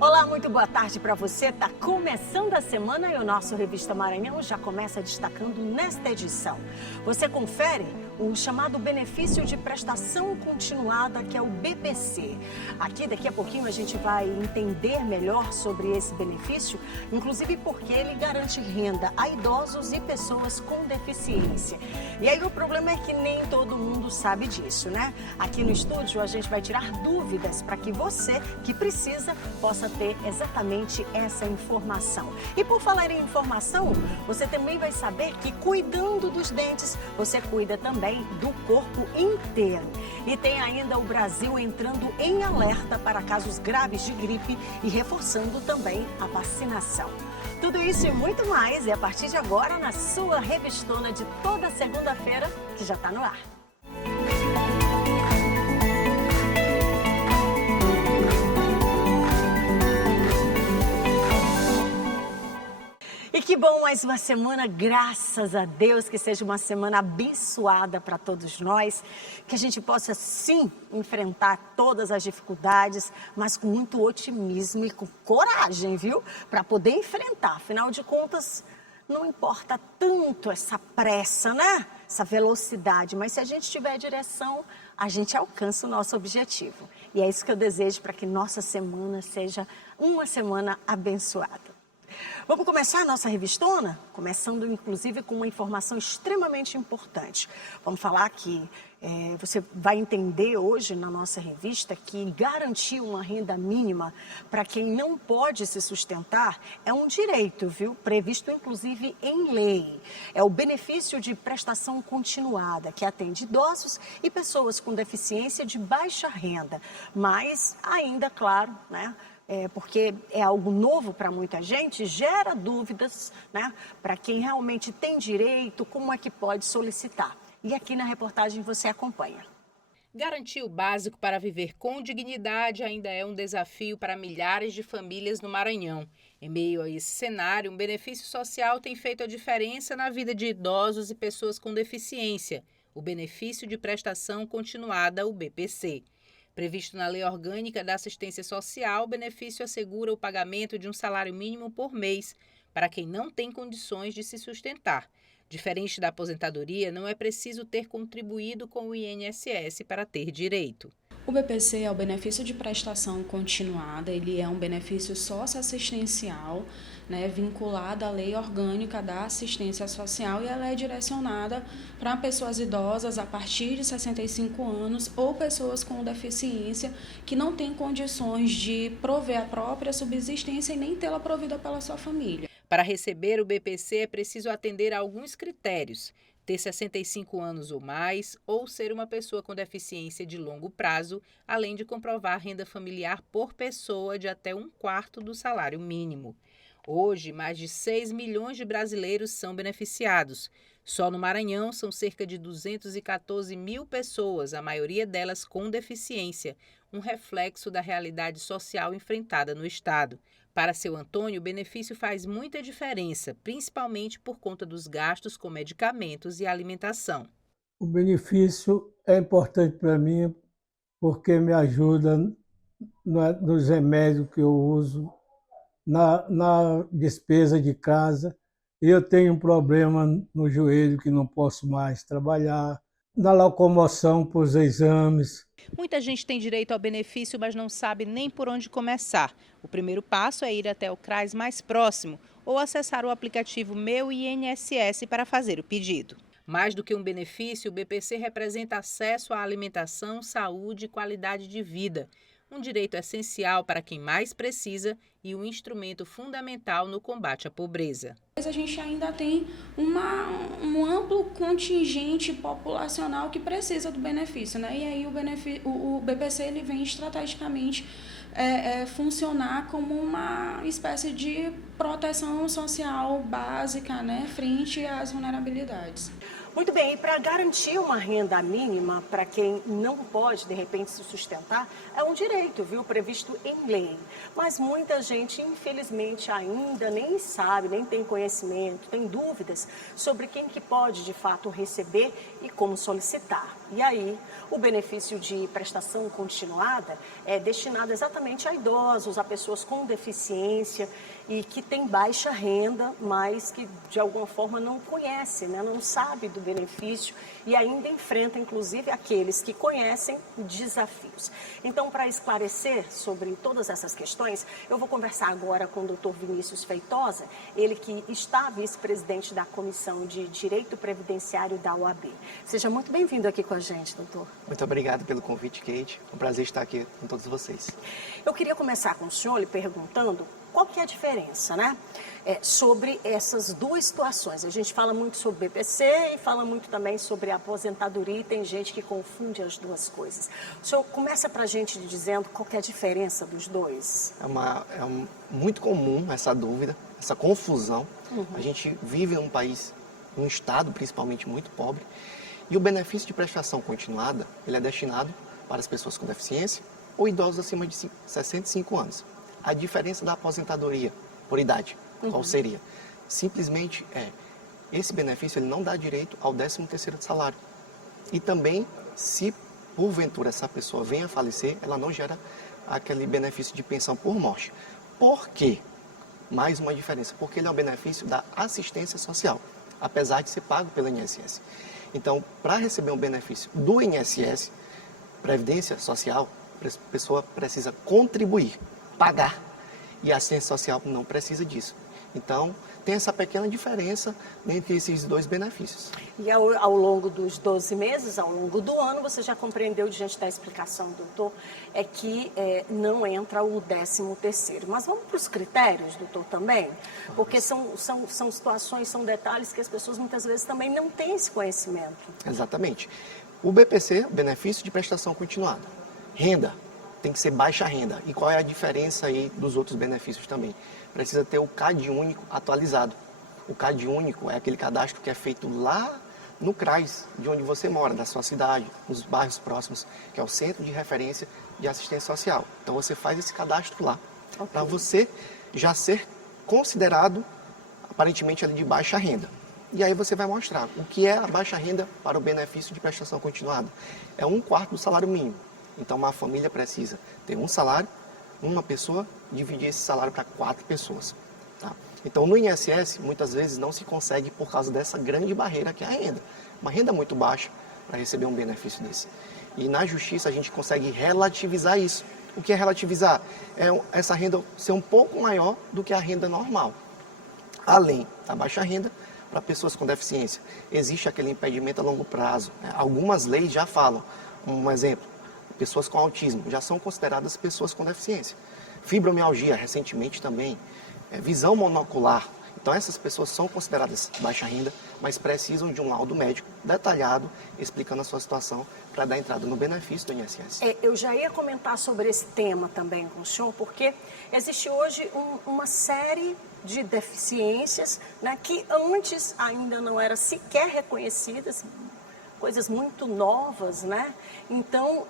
Olá, muito boa tarde para você. Tá começando a semana e o nosso Revista Maranhão já começa destacando nesta edição. Você confere o chamado benefício de prestação continuada, que é o BPC. Aqui, daqui a pouquinho, a gente vai entender melhor sobre esse benefício, inclusive porque ele garante renda a idosos e pessoas com deficiência. E aí o problema é que nem todo mundo sabe disso, né? Aqui no estúdio a gente vai tirar dúvidas para que você, que precisa, possa ter exatamente essa informação. E por falar em informação, você também vai saber que cuidando dos dentes, você cuida também do corpo inteiro. E tem ainda o Brasil entrando em alerta para casos graves de gripe e reforçando também a vacinação. Tudo isso e muito mais é a partir de agora na sua revistona de toda segunda-feira, que já está no ar. E que bom, mais uma semana, graças a Deus, que seja uma semana abençoada para todos nós, que a gente possa sim enfrentar todas as dificuldades, mas com muito otimismo e com coragem, viu? Para poder enfrentar, afinal de contas, não importa tanto essa pressa, né? Essa velocidade, mas se a gente tiver direção, a gente alcança o nosso objetivo. E é isso que eu desejo para que nossa semana seja uma semana abençoada. Vamos começar a nossa revistona? Começando, inclusive, com uma informação extremamente importante. Vamos falar que você vai entender hoje na nossa revista que garantir uma renda mínima para quem não pode se sustentar é um direito, viu? Previsto, inclusive, em lei. É o benefício de prestação continuada, que atende idosos e pessoas com deficiência de baixa renda. Mas ainda, claro, né? Porque é algo novo para muita gente, gera dúvidas, né? Para quem realmente tem direito, como é que pode solicitar. E aqui na reportagem você acompanha. Garantir o básico para viver com dignidade ainda é um desafio para milhares de famílias no Maranhão. Em meio a esse cenário, um benefício social tem feito a diferença na vida de idosos e pessoas com deficiência, o benefício de prestação continuada, o BPC. Previsto na Lei Orgânica da Assistência Social, o benefício assegura o pagamento de um salário mínimo por mês para quem não tem condições de se sustentar. Diferente da aposentadoria, não é preciso ter contribuído com o INSS para ter direito. O BPC é o benefício de prestação continuada, ele é um benefício socioassistencial, né, vinculado à Lei Orgânica da Assistência Social, e ela é direcionada para pessoas idosas a partir de 65 anos ou pessoas com deficiência que não têm condições de prover a própria subsistência e nem tê-la provida pela sua família. Para receber o BPC é preciso atender a alguns critérios: ter 65 anos ou mais, ou ser uma pessoa com deficiência de longo prazo, além de comprovar renda familiar por pessoa de até 1/4 do salário mínimo. Hoje, mais de 6 milhões de brasileiros são beneficiados. Só no Maranhão são cerca de 214 mil pessoas, a maioria delas com deficiência, um reflexo da realidade social enfrentada no estado. Para seu Antônio, o benefício faz muita diferença, principalmente por conta dos gastos com medicamentos e alimentação. O benefício é importante para mim porque me ajuda nos remédios que eu uso, na despesa de casa. Eu tenho um problema no joelho que não posso mais trabalhar, na locomoção para os exames. Muita gente tem direito ao benefício, mas não sabe nem por onde começar. O primeiro passo é ir até o CRAS mais próximo ou acessar o aplicativo Meu INSS para fazer o pedido. Mais do que um benefício, o BPC representa acesso à alimentação, saúde e qualidade de vida. Um direito essencial para quem mais precisa e um instrumento fundamental no combate à pobreza. A gente ainda tem um amplo contingente populacional que precisa do benefício, né? E aí o BPC ele vem estrategicamente funcionar como uma espécie de proteção social básica, né, frente às vulnerabilidades. Muito bem, e para garantir uma renda mínima para quem não pode, de repente, se sustentar, é um direito, viu, previsto em lei. Mas muita gente, infelizmente, ainda nem sabe, nem tem conhecimento, tem dúvidas sobre quem que pode, de fato, receber e como solicitar. E aí, o benefício de prestação continuada é destinado exatamente a idosos, a pessoas com deficiência e que têm baixa renda, mas que, de alguma forma, não conhecem, né? Não sabe do benefício e ainda enfrenta, inclusive, aqueles que conhecem desafios. Então, para esclarecer sobre todas essas questões, eu vou conversar agora com o Dr. Vinícius Feitosa, ele que está vice-presidente da Comissão de Direito Previdenciário da OAB. Seja muito bem-vindo aqui com a gente, doutor. Muito obrigado pelo convite, Kate. É um prazer estar aqui com todos vocês. Eu queria começar com o senhor lhe perguntando qual que é a diferença, né? Sobre essas duas situações. A gente fala muito sobre BPC e fala muito também sobre a aposentadoria e tem gente que confunde as duas coisas. O senhor começa para a gente dizendo qual que é a diferença dos dois? Muito comum essa dúvida, essa confusão. A gente vive num país, num estado principalmente muito pobre, e o benefício de prestação continuada, ele é destinado para as pessoas com deficiência ou idosos acima de 65 anos. A diferença da aposentadoria por idade, qual seria? Simplesmente esse benefício ele não dá direito ao 13º de salário. E também, se porventura essa pessoa venha a falecer, ela não gera aquele benefício de pensão por morte. Por quê? Mais uma diferença, porque ele é um benefício da assistência social, apesar de ser pago pelo INSS. Então, para receber um benefício do INSS, Previdência Social, a pessoa precisa contribuir, pagar. E a assistência social não precisa disso. Então, tem essa pequena diferença entre esses dois benefícios. E ao longo dos 12 meses, ao longo do ano, você já compreendeu, diante da explicação, doutor, que não entra o 13º. Mas vamos para os critérios, doutor, também? Porque são situações, são detalhes que as pessoas muitas vezes também não têm esse conhecimento. Exatamente. O BPC, benefício de prestação continuada. Renda, tem que ser baixa renda. E qual é a diferença aí dos outros benefícios também? Precisa ter o CAD único atualizado. O CAD único é aquele cadastro que é feito lá no CRAS, de onde você mora, da sua cidade, nos bairros próximos, que é o Centro de Referência de Assistência Social. Então você faz esse cadastro lá, para você já ser considerado, aparentemente, ali de baixa renda. E aí você vai mostrar o que é a baixa renda para o benefício de prestação continuada. É 1/4 do salário mínimo. Então, uma família precisa ter um salário, uma pessoa, dividir esse salário para 4 pessoas. Tá? Então, no INSS, muitas vezes não se consegue por causa dessa grande barreira que é a renda. Uma renda muito baixa para receber um benefício desse. E na Justiça a gente consegue relativizar isso. O que é relativizar? É essa renda ser um pouco maior do que a renda normal. Além da baixa renda, para pessoas com deficiência, existe aquele impedimento a longo prazo. Né? Algumas leis já falam. Um exemplo. Pessoas com autismo já são consideradas pessoas com deficiência. Fibromialgia, recentemente também. Visão monocular. Então, essas pessoas são consideradas baixa renda, mas precisam de um laudo médico detalhado, explicando a sua situação, para dar entrada no benefício do INSS. Eu já ia comentar sobre esse tema também com o senhor, porque existe hoje uma série de deficiências, né, que antes ainda não eram sequer reconhecidas, coisas muito novas, né? Então,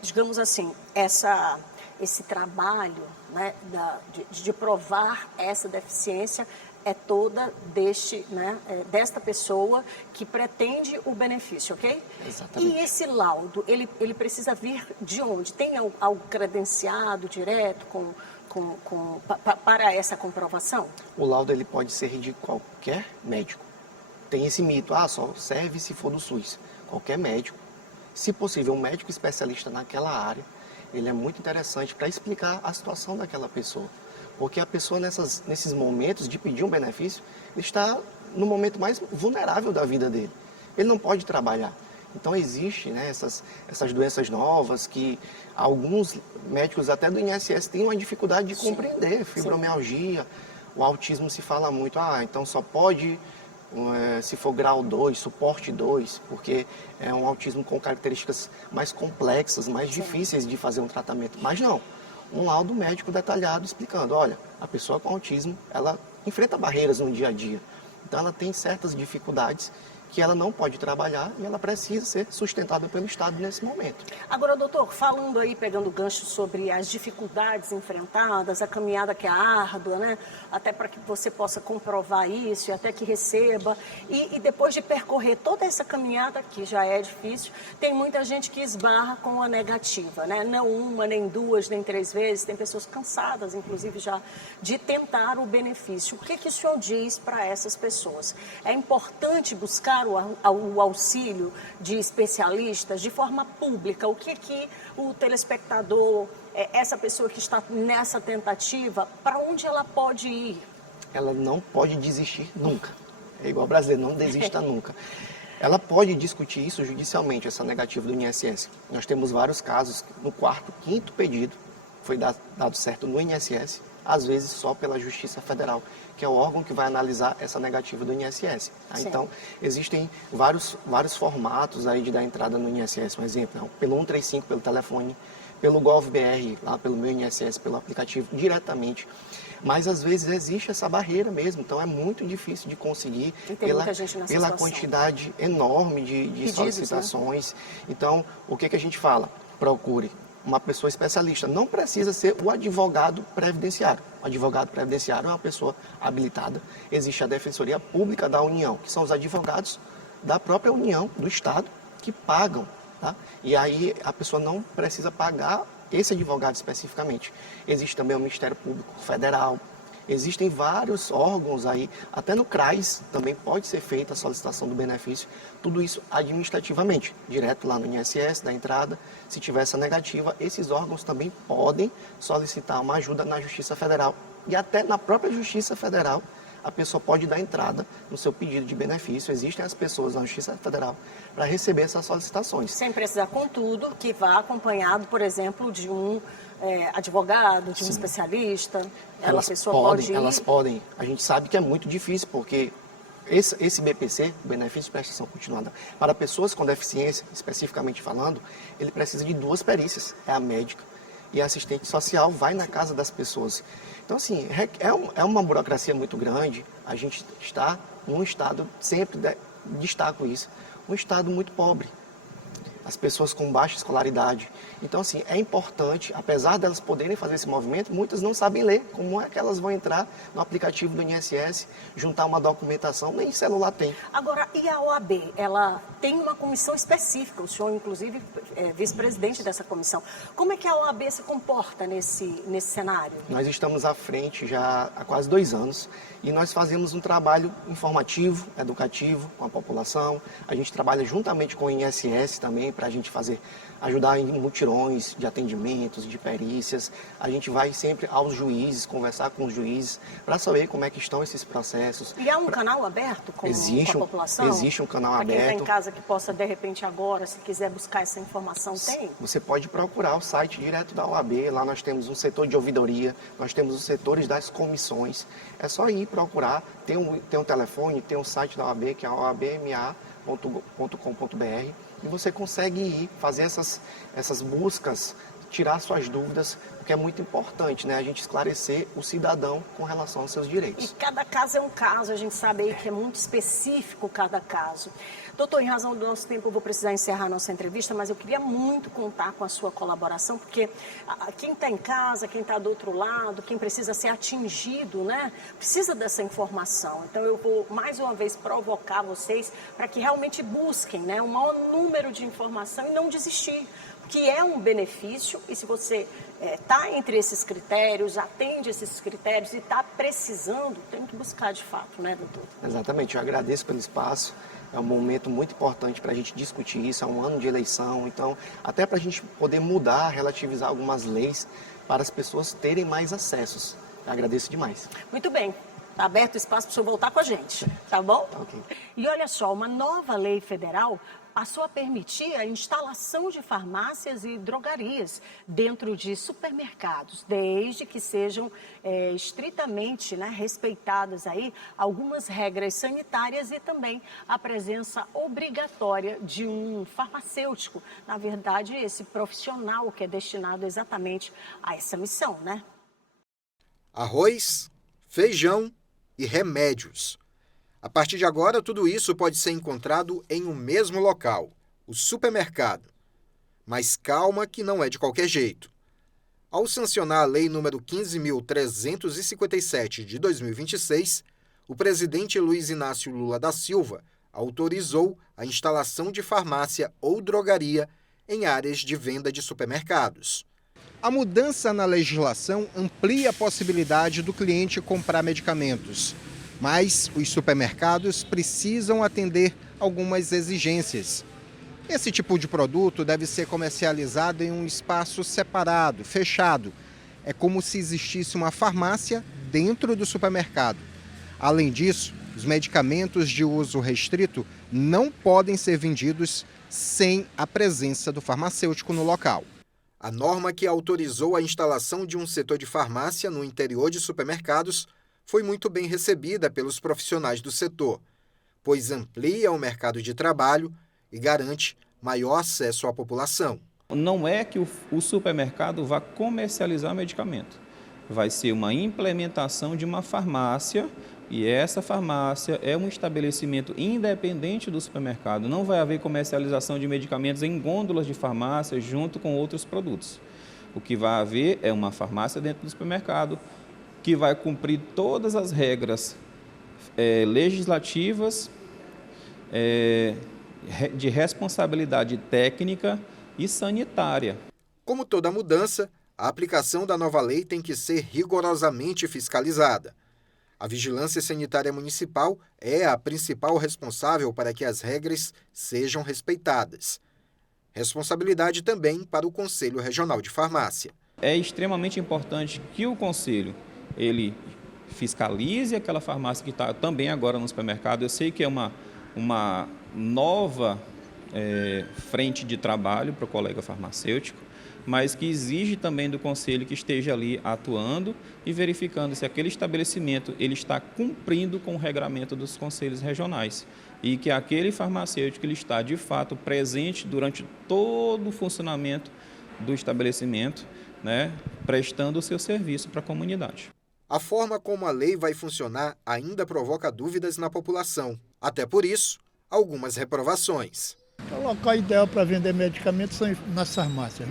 digamos assim, esse trabalho, né, de provar essa deficiência é toda desta pessoa que pretende o benefício, ok? Exatamente. E esse laudo, ele precisa vir de onde? Tem algo credenciado direto para essa comprovação? O laudo ele pode ser de qualquer médico. Tem esse mito, só serve se for do SUS. Qualquer médico, se possível, um médico especialista naquela área, ele é muito interessante para explicar a situação daquela pessoa. Porque a pessoa, nesses momentos de pedir um benefício, ele está no momento mais vulnerável da vida dele. Ele não pode trabalhar. Então, existem, né, essas doenças novas que alguns médicos, até do INSS, têm uma dificuldade de compreender. Fibromialgia, o autismo se fala muito, então só pode... se for grau 2, suporte 2, porque é um autismo com características mais complexas, mais difíceis de fazer um tratamento. Mas não, um laudo médico detalhado explicando, olha, a pessoa com autismo, ela enfrenta barreiras no dia a dia. Então ela tem certas dificuldades que ela não pode trabalhar e ela precisa ser sustentada pelo Estado nesse momento. Agora, doutor, falando aí, pegando gancho sobre as dificuldades enfrentadas, a caminhada que é árdua, né? Até para que você possa comprovar isso e até que receba. E depois de percorrer toda essa caminhada, que já é difícil, tem muita gente que esbarra com a negativa, né? Não uma, nem duas, nem três vezes. Tem pessoas cansadas, inclusive, já de tentar o benefício. O que o senhor diz para essas pessoas? É importante buscar o auxílio de especialistas de forma pública? O que o telespectador, essa pessoa que está nessa tentativa, para onde ela pode ir? Ela não pode desistir nunca. É igual brasileiro, não desista nunca. Ela pode discutir isso judicialmente, essa negativa do INSS. Nós temos vários casos, no quarto, quinto pedido, foi dado certo no INSS, às vezes só pela Justiça Federal, que é o órgão que vai analisar essa negativa do INSS. Tá? Então, existem vários formatos aí de dar entrada no INSS. Um exemplo, pelo 135, pelo telefone, pelo GovBR, lá pelo meu INSS, pelo aplicativo, diretamente. Mas, às vezes, existe essa barreira mesmo. Então, é muito difícil de conseguir pela quantidade enorme de pedidos, solicitações. Né? Então, o que a gente fala? Procure uma pessoa especialista. Não precisa ser o advogado previdenciário. O advogado previdenciário é uma pessoa habilitada. Existe a Defensoria Pública da União, que são os advogados da própria União, do Estado, que pagam. Tá? E aí a pessoa não precisa pagar esse advogado especificamente. Existe também o Ministério Público Federal. Existem vários órgãos aí, até no CRAS também pode ser feita a solicitação do benefício, tudo isso administrativamente, direto lá no INSS, da entrada. Se tiver essa negativa, esses órgãos também podem solicitar uma ajuda na Justiça Federal. E até na própria Justiça Federal, a pessoa pode dar entrada no seu pedido de benefício. Existem as pessoas na Justiça Federal para receber essas solicitações. Sem precisar, contudo, que vá acompanhado, por exemplo, de um advogado, de um especialista. Elas podem. A gente sabe que é muito difícil, porque esse BPC, Benefício de Prestação Continuada, para pessoas com deficiência, especificamente falando, ele precisa de duas perícias. É a médica e a assistente social vai na casa das pessoas. Então, assim, é uma burocracia muito grande. A gente está num estado, sempre destaco isso, um estado muito pobre. As pessoas com baixa escolaridade. Então, assim, é importante, apesar delas poderem fazer esse movimento, muitas não sabem ler. Como é que elas vão entrar no aplicativo do INSS, juntar uma documentação, nem celular tem. Agora, e a OAB? Ela tem uma comissão específica, o senhor, inclusive, é vice-presidente dessa comissão. Como é que a OAB se comporta nesse cenário? Nós estamos à frente já há quase 2 anos e nós fazemos um trabalho informativo, educativo com a população. A gente trabalha juntamente com o INSS também, para a gente ajudar em mutirões de atendimentos, de perícias. A gente vai sempre aos juízes, conversar com os juízes, para saber como é que estão esses processos. E há um canal aberto com a população? Existe um canal aberto. Para quem está em casa que possa, de repente, agora, se quiser buscar essa informação, tem? Você pode procurar o site direto da OAB. Lá nós temos um setor de ouvidoria, nós temos os setores das comissões. É só ir procurar. Tem um telefone, tem um site da OAB, que é oabma.com.br. E você consegue ir fazer essas buscas, tirar suas dúvidas, porque é muito importante, né? A gente esclarecer o cidadão com relação aos seus direitos. E cada caso é um caso, a gente sabe aí que é muito específico cada caso. Doutor, em razão do nosso tempo, eu vou precisar encerrar a nossa entrevista, mas eu queria muito contar com a sua colaboração, porque quem está em casa, quem está do outro lado, quem precisa ser atingido, né, precisa dessa informação. Então, eu vou, mais uma vez, provocar vocês para que realmente busquem, né, o maior número de informação e não desistir, que é um benefício, e se você está entre esses critérios, atende esses critérios e está precisando, tem que buscar de fato, né, doutor? Exatamente, eu agradeço pelo espaço. É um momento muito importante para a gente discutir isso, é um ano de eleição, então, até para a gente poder mudar, relativizar algumas leis para as pessoas terem mais acessos. Eu agradeço demais. Muito bem. Está aberto o espaço para o senhor voltar com a gente, tá bom? Tá, ok. E olha só, uma nova lei federal passou a permitir a instalação de farmácias e drogarias dentro de supermercados, desde que sejam estritamente, né, respeitadas aí algumas regras sanitárias e também a presença obrigatória de um farmacêutico. Na verdade, esse profissional que é destinado exatamente a essa missão, né? Arroz, feijão e remédios. A partir de agora, tudo isso pode ser encontrado em um mesmo local, o supermercado. Mas calma que não é de qualquer jeito. Ao sancionar a Lei nº 15.357 de 2026, o presidente Luiz Inácio Lula da Silva autorizou a instalação de farmácia ou drogaria em áreas de venda de supermercados. A mudança na legislação amplia a possibilidade do cliente comprar medicamentos, mas os supermercados precisam atender algumas exigências. Esse tipo de produto deve ser comercializado em um espaço separado, fechado. É como se existisse uma farmácia dentro do supermercado. Além disso, os medicamentos de uso restrito não podem ser vendidos sem a presença do farmacêutico no local. A norma que autorizou a instalação de um setor de farmácia no interior de supermercados foi muito bem recebida pelos profissionais do setor, pois amplia o mercado de trabalho e garante maior acesso à população. Não é que o supermercado vá comercializar medicamento. Vai ser uma implementação de uma farmácia e essa farmácia é um estabelecimento independente do supermercado. Não vai haver comercialização de medicamentos em gôndolas de farmácia junto com outros produtos. O que vai haver é uma farmácia dentro do supermercado que vai cumprir todas as regras legislativas, de responsabilidade técnica e sanitária. Como toda mudança, a aplicação da nova lei tem que ser rigorosamente fiscalizada. A Vigilância Sanitária Municipal é a principal responsável para que as regras sejam respeitadas. Responsabilidade também para o Conselho Regional de Farmácia. É extremamente importante que o Conselho ele fiscalize aquela farmácia que está também agora no supermercado. Eu sei que é uma nova frente de trabalho para o colega farmacêutico, mas que exige também do Conselho que esteja ali atuando e verificando se aquele estabelecimento ele está cumprindo com o regramento dos conselhos regionais e que aquele farmacêutico ele está de fato presente durante todo o funcionamento do estabelecimento, prestando o seu serviço para a comunidade. A forma como a lei vai funcionar ainda provoca dúvidas na população. Até por isso, algumas reprovações. O local ideal para vender medicamentos são nas farmácias,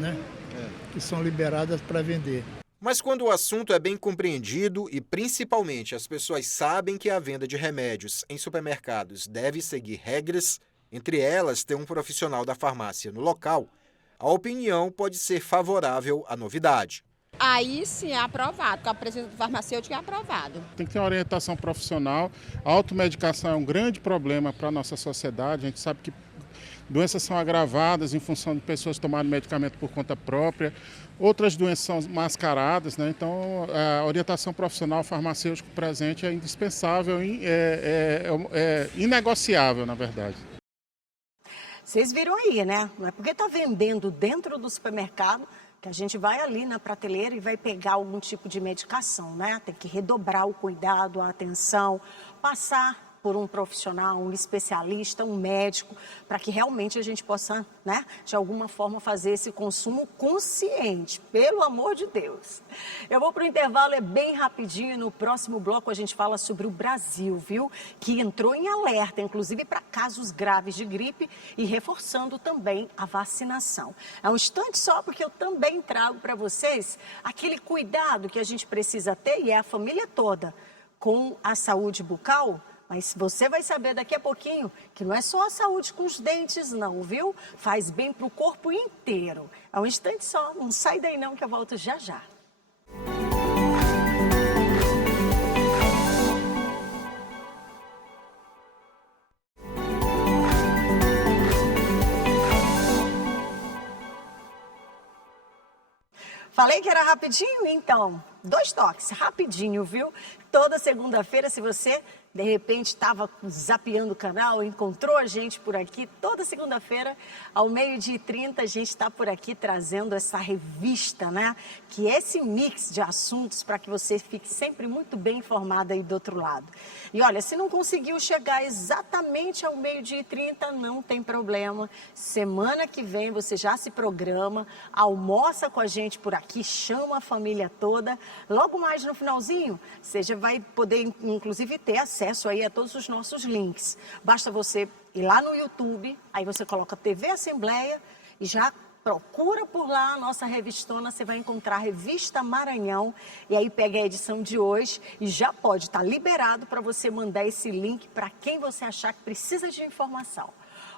que são liberadas para vender. Mas quando o assunto é bem compreendido e principalmente as pessoas sabem que a venda de remédios em supermercados deve seguir regras, entre elas ter um profissional da farmácia no local, a opinião pode ser favorável à novidade. Aí sim é aprovado, com a presença do farmacêutico é aprovado. Tem que ter uma orientação profissional. A automedicação é um grande problema para a nossa sociedade. A gente sabe que doenças são agravadas em função de pessoas tomarem medicamento por conta própria. Outras doenças são mascaradas, Então, a orientação profissional farmacêutico presente é indispensável e é inegociável, na verdade. Vocês viram aí, Não é porque está vendendo dentro do supermercado que a gente vai ali na prateleira e vai pegar algum tipo de medicação, Tem que redobrar o cuidado, a atenção, passar por um profissional, um especialista, um médico, para que realmente a gente possa, de alguma forma, fazer esse consumo consciente, pelo amor de Deus. Eu vou para o intervalo, é bem rapidinho, no próximo bloco a gente fala sobre o Brasil, viu? Que entrou em alerta, inclusive para casos graves de gripe e reforçando também a vacinação. É um instante só, porque eu também trago para vocês aquele cuidado que a gente precisa ter, e é a família toda, com a saúde bucal. Mas você vai saber daqui a pouquinho que não é só a saúde com os dentes não, viu? Faz bem para o corpo inteiro. É um instante só, não sai daí não que eu volto já já. Falei que era rapidinho? Então, 2 toques, rapidinho, viu? Toda segunda-feira, se você de repente estava zapeando o canal, encontrou a gente por aqui, toda segunda-feira, ao 12h30, a gente está por aqui trazendo essa revista, Que é esse mix de assuntos para que você fique sempre muito bem informado aí do outro lado. E olha, se não conseguiu chegar exatamente ao 12h30, não tem problema. Semana que vem você já se programa, almoça com a gente por aqui, chama a família toda, Logo mais no finalzinho, você já vai poder, inclusive, ter acesso aí a todos os nossos links. Basta você ir lá no YouTube, aí você coloca TV Assembleia e já procura por lá a nossa revistona, você vai encontrar a Revista Maranhão, e aí pega a edição de hoje e já pode estar liberado para você mandar esse link para quem você achar que precisa de informação.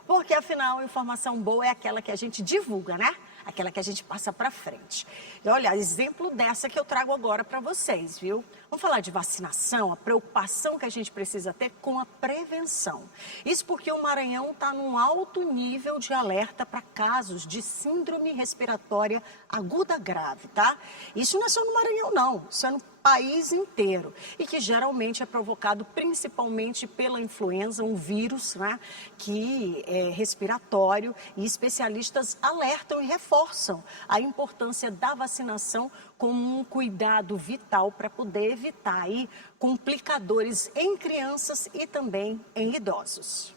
Porque, afinal, informação boa é aquela que a gente divulga, né? Aquela que a gente passa para frente. E olha, exemplo dessa que eu trago agora para vocês, viu? Vamos falar de vacinação, a preocupação que a gente precisa ter com a prevenção. Isso porque o Maranhão está num alto nível de alerta para casos de síndrome respiratória aguda grave, tá? Isso não é só no Maranhão, não. Isso é no país inteiro e que geralmente é provocado principalmente pela influenza, um vírus, né, que é respiratório, e especialistas alertam e reforçam a importância da vacinação como um cuidado vital para poder evitar aí complicadores em crianças e também em idosos.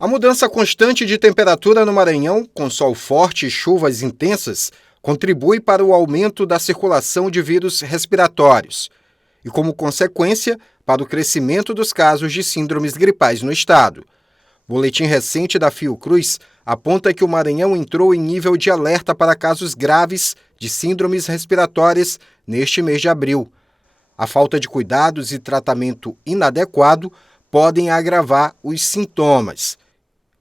A mudança constante de temperatura no Maranhão, com sol forte e chuvas intensas, contribui para o aumento da circulação de vírus respiratórios e, como consequência, para o crescimento dos casos de síndromes gripais no estado. Boletim recente da Fiocruz aponta que o Maranhão entrou em nível de alerta para casos graves de síndromes respiratórias neste mês de abril. A falta de cuidados e tratamento inadequado podem agravar os sintomas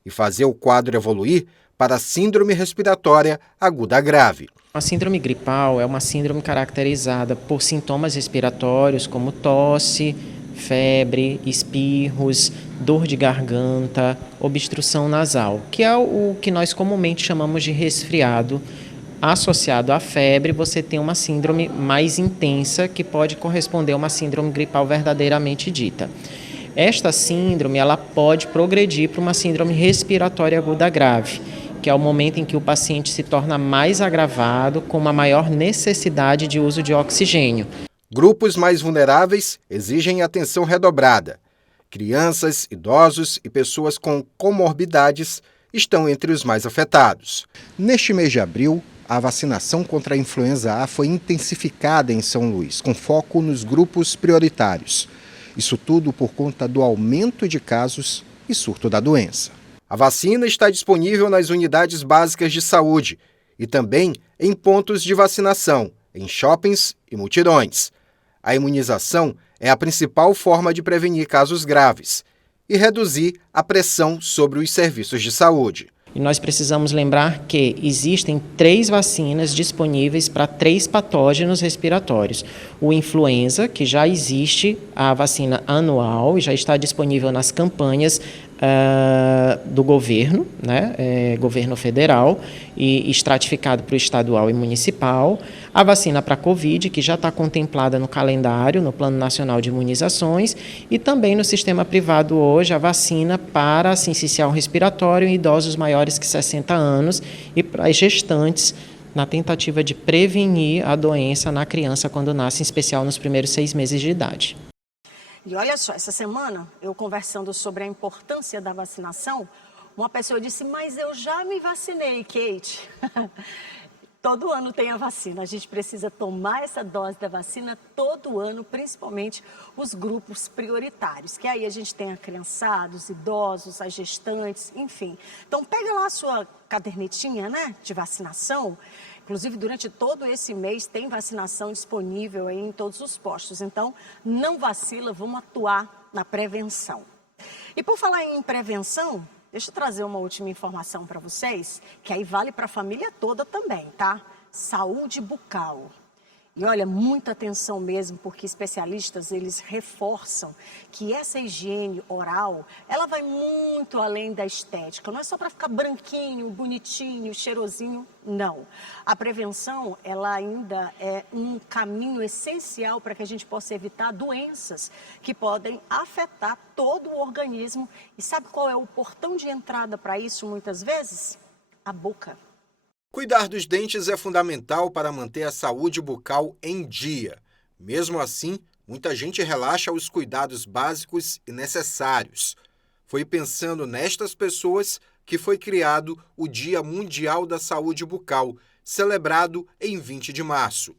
e fazer o quadro evoluir para a síndrome respiratória aguda grave. A síndrome gripal é uma síndrome caracterizada por sintomas respiratórios como tosse, febre, espirros, dor de garganta, obstrução nasal, que é o que nós comumente chamamos de resfriado. Associado à febre, você tem uma síndrome mais intensa que pode corresponder a uma síndrome gripal verdadeiramente dita. Esta síndrome ela pode progredir para uma síndrome respiratória aguda grave, que é o momento em que o paciente se torna mais agravado, com uma maior necessidade de uso de oxigênio. Grupos mais vulneráveis exigem atenção redobrada. Crianças, idosos e pessoas com comorbidades estão entre os mais afetados. Neste mês de abril, a vacinação contra a influenza A foi intensificada em São Luís, com foco nos grupos prioritários. Isso tudo por conta do aumento de casos e surto da doença. A vacina está disponível nas unidades básicas de saúde e também em pontos de vacinação, em shoppings e multidões. A imunização é a principal forma de prevenir casos graves e reduzir a pressão sobre os serviços de saúde. E nós precisamos lembrar que existem 3 vacinas disponíveis para 3 patógenos respiratórios. O influenza, que já existe a vacina anual e já está disponível nas campanhas do governo, né, governo federal, e estratificado para o estadual e municipal. A vacina para a Covid, que já está contemplada no calendário, no Plano Nacional de Imunizações, e também no sistema privado hoje a vacina para a sincicial respiratório em idosos maiores que 60 anos e para as gestantes, na tentativa de prevenir a doença na criança quando nasce, em especial nos primeiros 6 meses de idade. E olha só, essa semana, eu conversando sobre a importância da vacinação, uma pessoa disse, mas eu já me vacinei, Kate. Todo ano tem a vacina, a gente precisa tomar essa dose da vacina todo ano, principalmente os grupos prioritários, que aí a gente tem a criançada, os idosos, as gestantes, enfim. Então pega lá a sua cadernetinha, né, de vacinação. Inclusive, durante todo esse mês tem vacinação disponível aí em todos os postos. Então, não vacila, vamos atuar na prevenção. E por falar em prevenção, deixa eu trazer uma última informação para vocês, que aí vale para a família toda também, tá? Saúde bucal. E olha, muita atenção mesmo, porque especialistas, eles reforçam que essa higiene oral, ela vai muito além da estética. Não é só para ficar branquinho, bonitinho, cheirosinho, não. A prevenção, ela ainda é um caminho essencial para que a gente possa evitar doenças que podem afetar todo o organismo. E sabe qual é o portão de entrada para isso, muitas vezes? A boca. Cuidar dos dentes é fundamental para manter a saúde bucal em dia. Mesmo assim, muita gente relaxa os cuidados básicos e necessários. Foi pensando nestas pessoas que foi criado o Dia Mundial da Saúde Bucal, celebrado em 20 de março.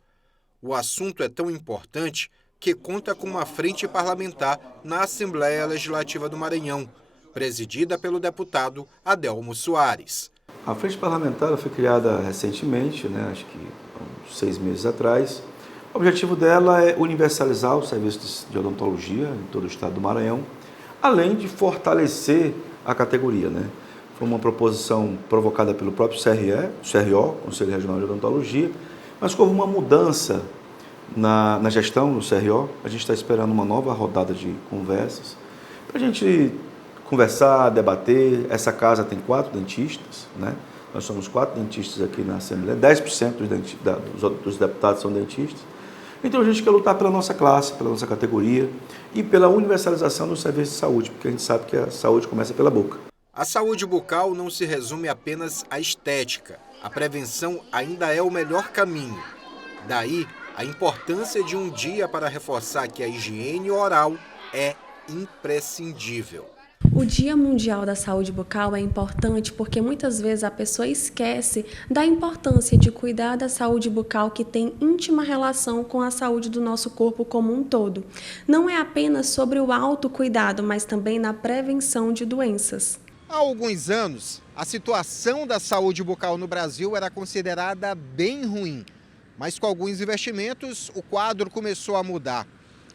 O assunto é tão importante que conta com uma frente parlamentar na Assembleia Legislativa do Maranhão, presidida pelo deputado Adelmo Soares. A frente parlamentar foi criada recentemente, acho que há uns 6 meses atrás. O objetivo dela é universalizar o serviço de odontologia em todo o estado do Maranhão, além de fortalecer a categoria. Foi uma proposição provocada pelo próprio CRO, Conselho Regional de Odontologia, mas houve uma mudança na gestão do CRO. A gente está esperando uma nova rodada de conversas para a gente conversar, debater. Essa casa tem 4 dentistas, Nós somos 4 dentistas aqui na Assembleia, 10% dos deputados são dentistas. Então a gente quer lutar pela nossa classe, pela nossa categoria e pela universalização do serviço de saúde, porque a gente sabe que a saúde começa pela boca. A saúde bucal não se resume apenas à estética. A prevenção ainda é o melhor caminho. Daí, a importância de um dia para reforçar que a higiene oral é imprescindível. O Dia Mundial da Saúde Bucal é importante porque muitas vezes a pessoa esquece da importância de cuidar da saúde bucal, que tem íntima relação com a saúde do nosso corpo como um todo. Não é apenas sobre o autocuidado, mas também na prevenção de doenças. Há alguns anos, a situação da saúde bucal no Brasil era considerada bem ruim, mas com alguns investimentos o quadro começou a mudar.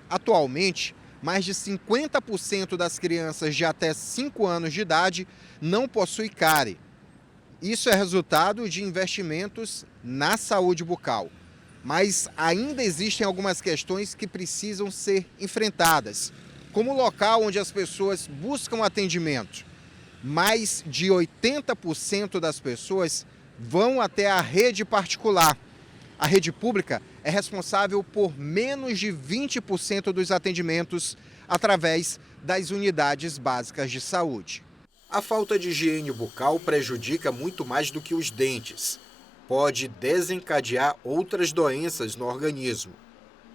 Atualmente, mais de 50% das crianças de até 5 anos de idade não possuem cárie. Isso é resultado de investimentos na saúde bucal. Mas ainda existem algumas questões que precisam ser enfrentadas, como o local onde as pessoas buscam atendimento. Mais de 80% das pessoas vão até a rede particular. A rede pública é responsável por menos de 20% dos atendimentos através das unidades básicas de saúde. A falta de higiene bucal prejudica muito mais do que os dentes. Pode desencadear outras doenças no organismo.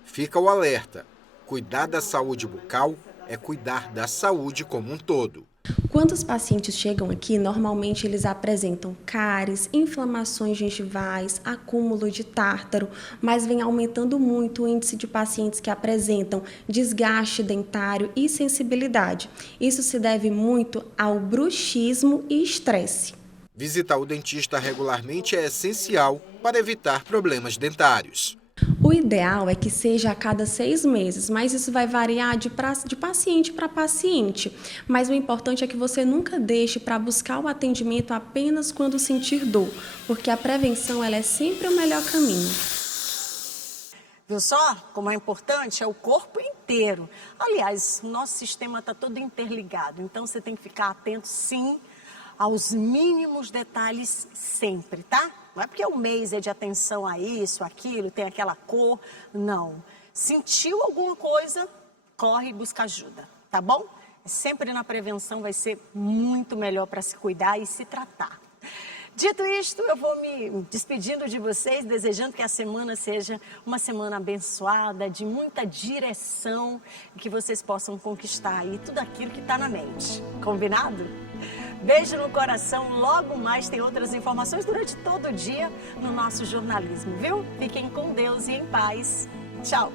Fica o alerta: cuidar da saúde bucal é cuidar da saúde como um todo. Quando os pacientes chegam aqui, normalmente eles apresentam cáries, inflamações gengivais, acúmulo de tártaro, mas vem aumentando muito o índice de pacientes que apresentam desgaste dentário e sensibilidade. Isso se deve muito ao bruxismo e estresse. Visitar o dentista regularmente é essencial para evitar problemas dentários. O ideal é que seja a cada 6 meses, mas isso vai variar de paciente para paciente. Mas o importante é que você nunca deixe para buscar o atendimento apenas quando sentir dor, porque a prevenção ela é sempre o melhor caminho. Viu só como é importante? É o corpo inteiro. Aliás, o nosso sistema está todo interligado, então você tem que ficar atento, sim, aos mínimos detalhes sempre, tá? Não é porque o mês é de atenção a isso, aquilo, tem aquela cor. Não. Sentiu alguma coisa, corre e busca ajuda, tá bom? Sempre na prevenção vai ser muito melhor para se cuidar e se tratar. Dito isto, eu vou me despedindo de vocês, desejando que a semana seja uma semana abençoada, de muita direção, e que vocês possam conquistar aí tudo aquilo que está na mente. Combinado? Beijo no coração, logo mais tem outras informações durante todo o dia no nosso jornalismo, viu? Fiquem com Deus e em paz. Tchau!